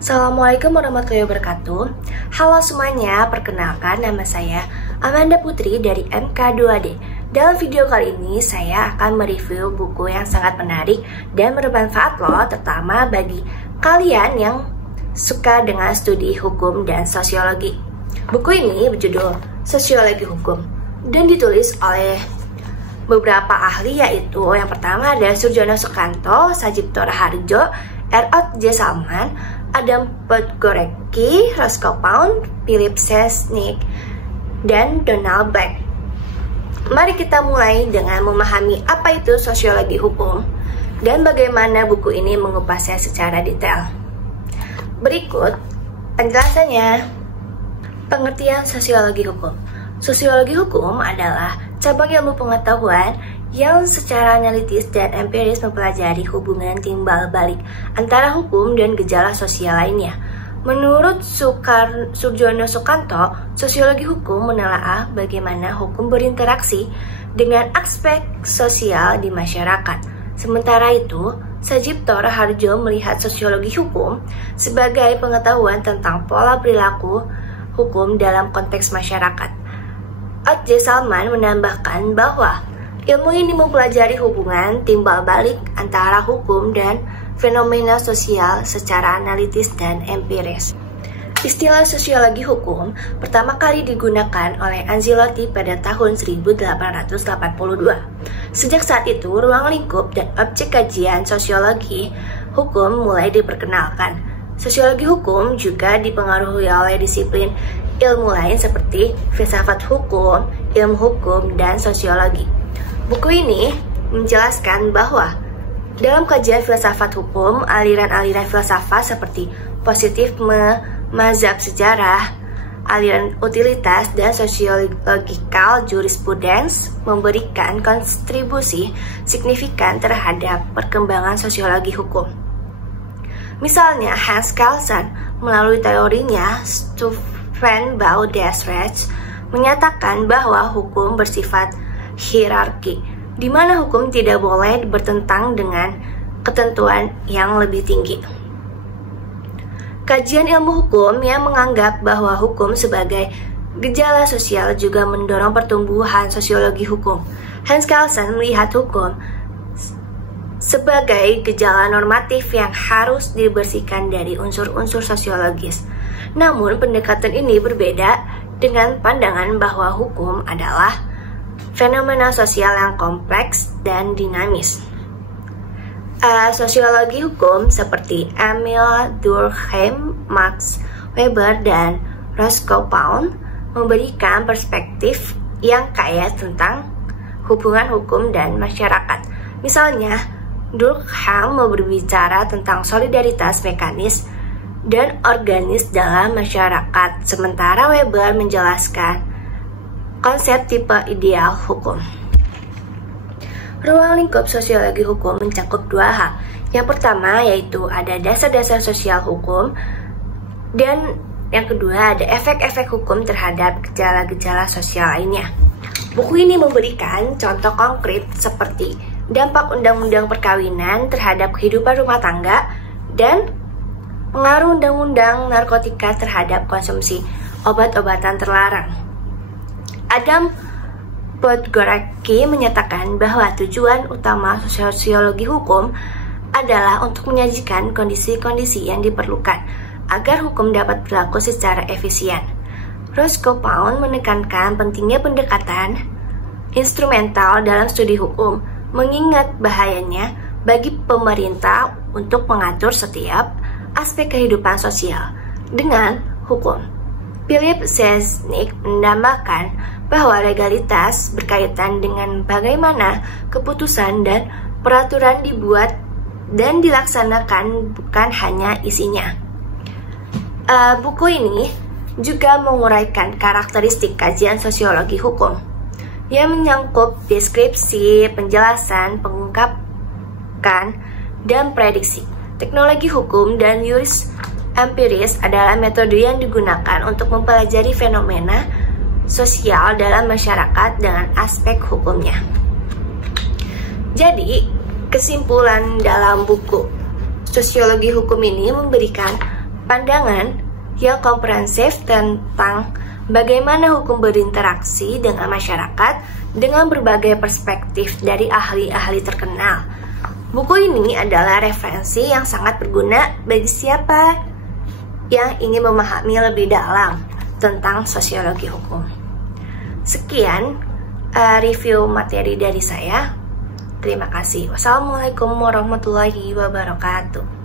Assalamualaikum warahmatullahi wabarakatuh. Halo semuanya, perkenalkan nama saya Amanda Putri dari MK2D. Dalam video kali ini saya akan mereview buku yang sangat menarik dan bermanfaat loh, terutama bagi kalian yang suka dengan studi hukum dan sosiologi. Buku ini berjudul Sosiologi Hukum dan ditulis oleh beberapa ahli, yaitu yang pertama ada Surdjono Sukanto, Sajipto Raharjo, R.J. Salman, Adam Podgorski, Roscoe Pound, Philip Selznick, dan Donald Black. Mari kita mulai dengan memahami apa itu sosiologi hukum dan bagaimana buku ini mengupasnya secara detail. Berikut penjelasannya. Pengertian sosiologi hukum. Sosiologi hukum adalah cabang ilmu pengetahuan yang secara analitis dan empiris mempelajari hubungan timbal balik antara hukum dan gejala sosial lainnya. Menurut Surdjono Sukanto, sosiologi hukum menelaah bagaimana hukum berinteraksi dengan aspek sosial di masyarakat. Sementara itu, Sajipto Raharjo melihat sosiologi hukum sebagai pengetahuan tentang pola perilaku hukum dalam konteks masyarakat. R.J. Salman menambahkan bahwa ilmu ini mempelajari hubungan timbal balik antara hukum dan fenomena sosial secara analitis dan empiris. Istilah sosiologi hukum pertama kali digunakan oleh Anziotti pada tahun 1882. Sejak saat itu, ruang lingkup dan objek kajian sosiologi hukum mulai diperkenalkan. Sosiologi hukum juga dipengaruhi oleh disiplin ilmu lain seperti filsafat hukum, ilmu hukum, dan sosiologi. Buku ini menjelaskan bahwa dalam kajian filsafat hukum, aliran-aliran filsafat seperti positifisme, mazhab sejarah, aliran utilitas, dan sociological jurisprudence memberikan kontribusi signifikan terhadap perkembangan sosiologi hukum. Misalnya, Hans Kelsen melalui teorinya Stufenbau des Rechts menyatakan bahwa hukum bersifat hierarki, di mana hukum tidak boleh bertentangan dengan ketentuan yang lebih tinggi. Kajian ilmu hukum yang menganggap bahwa hukum sebagai gejala sosial juga mendorong pertumbuhan sosiologi hukum. Hans Kelsen melihat hukum sebagai gejala normatif yang harus dibersihkan dari unsur-unsur sosiologis. Namun, pendekatan ini berbeda dengan pandangan bahwa hukum adalah fenomena sosial yang kompleks dan dinamis. Sosiologi hukum seperti Emil Durkheim, Max Weber, dan Roscoe Pound memberikan perspektif yang kaya tentang hubungan hukum dan masyarakat. Misalnya, Durkheim berbicara tentang solidaritas mekanis dan organis dalam masyarakat, sementara Weber menjelaskan konsep tipe ideal hukum. Ruang lingkup sosiologi hukum mencakup dua hal. Yang pertama yaitu ada dasar-dasar sosial hukum, dan yang kedua ada efek-efek hukum terhadap gejala-gejala sosial lainnya. Buku ini memberikan contoh konkret seperti dampak undang-undang perkawinan terhadap kehidupan rumah tangga dan pengaruh undang-undang narkotika terhadap konsumsi obat-obatan terlarang. Adam Podgorski menyatakan bahwa tujuan utama sosiologi hukum adalah untuk menyajikan kondisi-kondisi yang diperlukan agar hukum dapat berlaku secara efisien. Roscoe Pound menekankan pentingnya pendekatan instrumental dalam studi hukum, mengingat bahayanya bagi pemerintah untuk mengatur setiap aspek kehidupan sosial dengan hukum. Philip Selznick menambahkan bahwa legalitas berkaitan dengan bagaimana keputusan dan peraturan dibuat dan dilaksanakan, bukan hanya isinya. Buku ini juga menguraikan karakteristik kajian sosiologi hukum yang menyangkut deskripsi, penjelasan, pengungkapan, dan prediksi. Teknologi hukum dan juris empiris adalah metode yang digunakan untuk mempelajari fenomena sosial dalam masyarakat dengan aspek hukumnya. Jadi, kesimpulan dalam buku Sosiologi Hukum ini memberikan pandangan yang komprehensif tentang bagaimana hukum berinteraksi dengan masyarakat dengan berbagai perspektif dari ahli-ahli terkenal. Buku ini adalah referensi yang sangat berguna bagi siapa yang ingin memahami lebih dalam tentang sosiologi hukum. Sekian review materi dari saya. Terima kasih. Wassalamualaikum warahmatullahi wabarakatuh.